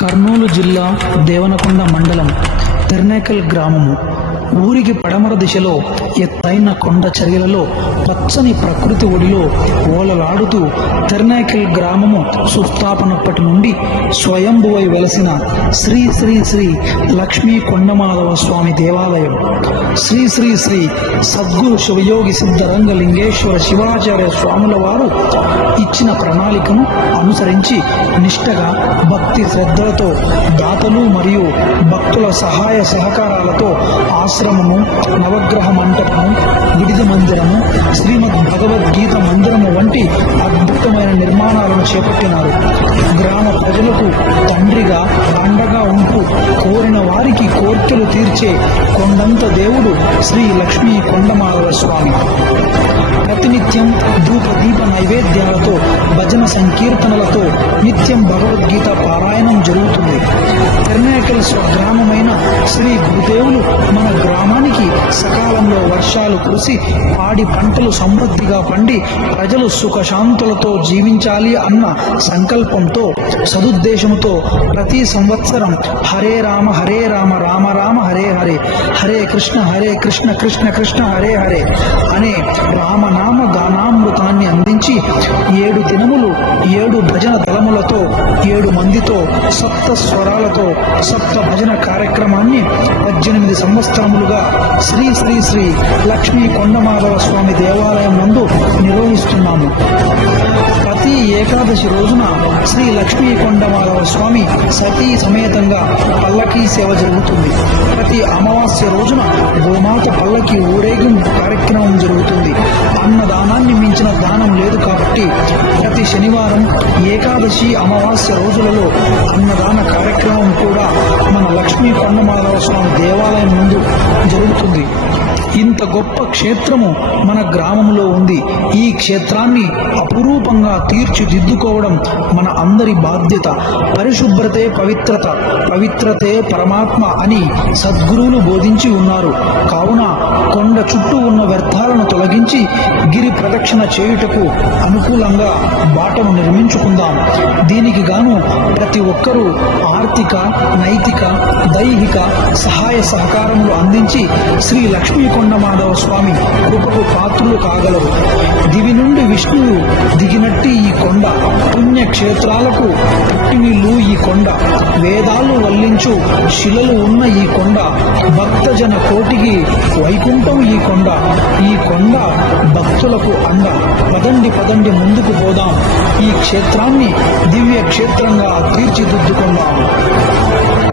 కర్నూలు జిల్లా దేవనకొండ మండలం తెర్నేకల్ గ్రామము. ఊరికి పడమర దిశలో ఎత్తైన కొండ చర్యలలో పచ్చని ప్రకృతి ఒడిలో ఓలలాడుతూ తెర్నాకిల్ గ్రామము సుస్థాపనప్పటి నుండి స్వయంభువై వెలసిన శ్రీ శ్రీ శ్రీ లక్ష్మీ కొండమాధవ స్వామి దేవాలయం. శ్రీ శ్రీ శ్రీ సద్గురు శివయోగి సిద్ధరంగలింగేశ్వర శివాచార్య స్వాముల వారు ఇచ్చిన ప్రణాళికను అనుసరించి నిష్టగా భక్తి శ్రద్ధలతో దాతలు మరియు భక్తుల సహాయ సహకారాలతో ఆశ ఆశ్రమము నవగ్రహ మంటపము విడిది మందిరము శ్రీమద్ భగవద్గీత మందిరము వంటి అద్భుతమైన నిర్మాణాలను చేపట్టినారు. గ్రామ ప్రజలకు తండ్రిగా అండగా ఉంటూ కోరిన వారికి కోర్కెలు తీర్చే కొండంత దేవుడు శ్రీ లక్ష్మీ కొండమాలవ స్వామి. ప్రతినిత్యం ధూప దీప నైవేద్యాలతో భజన సంకీర్తనలతో నిత్యం భగవద్గీత పారాయణం జరుగుతుంది. తెర్నేకల్ స్వగ్రామమైన శ్రీ గురుదేవులు మన సకాలంలో వర్షాలు కురిసి పాడి పంటలు సమృద్ధిగా పండి ప్రజలు సుఖశాంతులతో జీవించాలి అన్న సంకల్పంతో సదుద్దేశంతో ప్రతి సంవత్సరం హరే రామ హరే రామ రామ రామ హరే హరే హరే కృష్ణ హరే కృష్ణ కృష్ణ కృష్ణ హరే హరే అనే రామనామ గానామృతాన్ని అందించి ఏడు దినములు ఏడు భజన దళములతో ఏడు మందితో సప్త స్వరాలతో సప్త భజన కార్యక్రమాన్ని పద్దెనిమిది సంవత్సరములుగా శ్రీ శ్రీ శ్రీ లక్ష్మీ కొండమాధవ స్వామి దేవాలయం నందు నిర్వహిస్తున్నాము. ప్రతి ఏకాదశి రోజున శ్రీ లక్ష్మీ కొండమాధవ స్వామి సతీ సమేతంగా పల్లకీ సేవ జరుగుతుంది. ప్రతి అమావాస్య రోజున గోమాత పల్లకి ఊరేగింపు కార్యక్రమం జరుగుతుంది. కాబట్టి ప్రతి శనివారం ఏకాదశి అమావాస్య రోజులలో అన్నదాన కార్యక్రమం కూడా మన లక్ష్మీ కొండమాధవ స్వామి దేవాలయం ముందు జరుగుతుంది. ఇంత గొప్ప క్షేత్రము మన గ్రామంలో ఉంది. ఈ క్షేత్రాన్ని అపురూపంగా తీర్చిదిద్దుకోవడం మన అందరి బాధ్యత. పరిశుభ్రతే పవిత్రత పవిత్రతే పరమాత్మ అని సద్గురువులు బోధించి ఉన్నారు. కావున కొండ చుట్టూ ఉన్న వ్యర్థాలను తొలగించి గిరి ప్రదక్షిణ చేయుటకు అనుకూలంగా బాటను నిర్మించుకుందాం. దీనికి గాను ప్రతి ఒక్కరూ ఆర్థిక నైతిక దైహిక సహాయ సహకారములు అందించి శ్రీ కొండ మాధవ స్వామి కృపకు పాత్రులు కాగలరు. దివి నుండి విష్ణువు దిగినట్టి ఈ కొండ పుణ్యక్షేత్రాలకు పుట్టినీళ్ళు ఈ కొండ. వేదాలు వల్లించు శిలలు ఉన్న ఈ కొండ భక్తజన కోటికి వైకుంఠం ఈ కొండ. ఈ కొండ భక్తులకు అండ. పదండి పదండి ముందుకు పోదాం. ఈ క్షేత్రాన్ని దివ్య క్షేత్రంగా తీర్చిదిద్దుకుందాం.